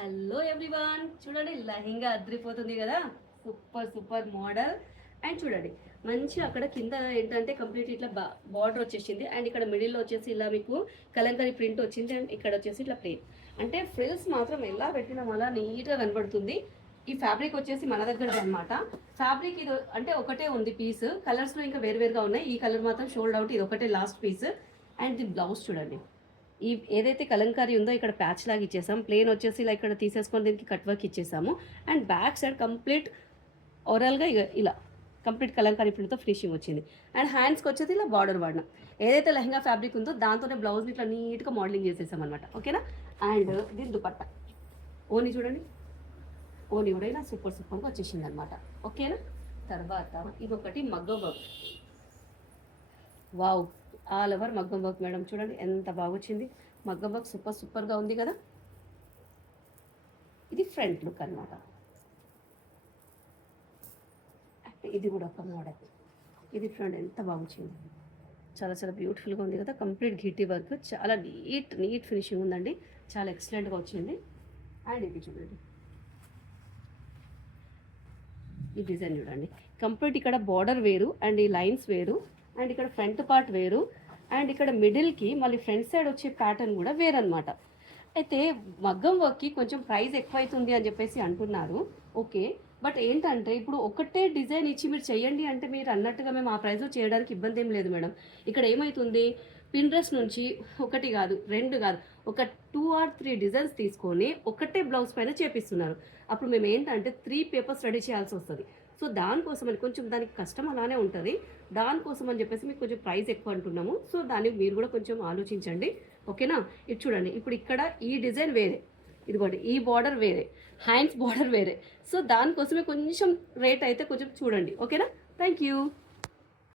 Hello everyone, చూడండి లెహంగా అద్రిపోతుంది కదా. Super super model. And చూడండి మంచి అక్కడ కింద ఏంటంటే కంప్లీట్ ఇట్లా బార్డర్ వచ్చేసింది. అండ్ ఇక్కడ మిడిల్లో వచ్చేసి ఇలా మీకు కలంకరీ ప్రింట్ వచ్చింది. అండ్ ఇక్కడ వచ్చేసి ఇట్లా ప్లేన్, అంటే ఫ్రిల్స్ మాత్రం ఎలా పెట్టినా అలా నీట్గా కనబడుతుంది. ఈ ఫ్యాబ్రిక్ వచ్చేసి మన దగ్గర అనమాట. ఫ్యాబ్రిక్ ఇది అంటే ఒకటే ఉంది పీస్, కలర్స్లో ఇంకా వేరువేరుగా ఉన్నాయి. ఈ కలర్ మాత్రం షోల్డ్ అవుట్, ఇది ఒకటే లాస్ట్ పీస్. అండ్ దీని బ్లౌజ్ చూడండి, ఈ ఏదైతే కలంకారీ ఉందో ఇక్కడ ప్యాచ్ లాగా ఇచ్చేసాం. ప్లేన్ వచ్చేసి ఇలా ఇక్కడ తీసేసుకొని దీనికి కట్ వర్క్ ఇచ్చేసాము. అండ్ బ్యాక్ సైడ్ కంప్లీట్ ఓవరాల్గా ఇలా కంప్లీట్ కలంకారీ ప్రింట్తో ఫినిషింగ్ వచ్చింది. అండ్ హ్యాండ్స్కి వచ్చేసి ఇలా బార్డర్ వాడినాం. ఏదైతే లెహంగా ఫ్యాబ్రిక్ ఉందో దాంతోనే బ్లౌజ్ ఇట్లా నీట్గా మోడలింగ్ చేసేసాం అనమాట. ఓకేనా. అండ్ దీని దుపట్టా ఓని చూడండి, ఓని కూడా ఇలా సూపర్ సూపర్గా వచ్చేసింది అనమాట. ఓకేనా. తర్వాత ఇదొకటి మగ్గం వర్క్. వావ్, ఆల్ ఓవర్ మగ్గం వర్క్ మేడం. చూడండి ఎంత బాగా వచ్చింది. మగ్గం వర్క్ సూపర్ సూపర్గా ఉంది కదా. ఇది ఫ్రంట్ లుక్ అనమాట. ఇది కూడా ఒక మోడల్. ఇది ఫ్రంట్ ఎంత బాగా వచ్చింది, చాలా చాలా బ్యూటిఫుల్గా ఉంది కదా. కంప్లీట్ గిట్టి వర్క్, చాలా నీట్ ఫినిషింగ్ ఉందండి. చాలా ఎక్సలెంట్గా వచ్చింది. అండ్ ఇది చూడండి, ఈ డిజైన్ చూడండి. కంప్లీట్ ఇక్కడ బార్డర్ వేరు, అండ్ ఈ లైన్స్ వేరు, అండ్ ఇక్కడ ఫ్రంట్ పార్ట్ వేరు, అండ్ ఇక్కడ మిడిల్కి మళ్ళీ ఫ్రంట్ సైడ్ వచ్చే ప్యాటర్న్ కూడా వేరనమాట. అయితే మగ్గం వర్క్కి కొంచెం ప్రైస్ ఎక్కువ అవుతుంది అని చెప్పేసి అంటున్నారు. ఓకే, బట్ ఏంటంటే ఇప్పుడు ఒకటే డిజైన్ ఇచ్చి మీరు చేయండి అంటే మీరు అన్నట్టుగా మేము ఆ ప్రైస్లో చేయడానికి ఇబ్బంది ఏం లేదు మేడం. ఇక్కడ ఏమవుతుంది, పిన్ట్రెస్ట్ నుంచి ఒకటి కాదు, రెండు కాదు, ఒక 2 or 3 డిజైన్స్ తీసుకొని ఒకటే బ్లౌజ్ పైన చేపిస్తున్నారు. అప్పుడు మేము ఏంటంటే 3 పేపర్స్ రెడీ చేయాల్సి వస్తుంది. సో దానికోసం అని కొంచెం దానికి కష్టం అలానే ఉంటుంది. దానికోసం అని చెప్పేసి మీకు కొంచెం ప్రైస్ ఎక్కువ అంటున్నాము. సో దాన్ని మీరు కూడా కొంచెం ఆలోచించండి. ఓకేనా. ఇది చూడండి, ఇప్పుడు ఇక్కడ ఈ డిజైన్ వేరే, ఇదిగోండి ఈ బార్డర్ వేరే, హ్యాండ్స్ బార్డర్ వేరే. సో దానికోసమే కొంచెం రేట్ అయితే కొంచెం చూడండి. ఓకేనా. Thank you.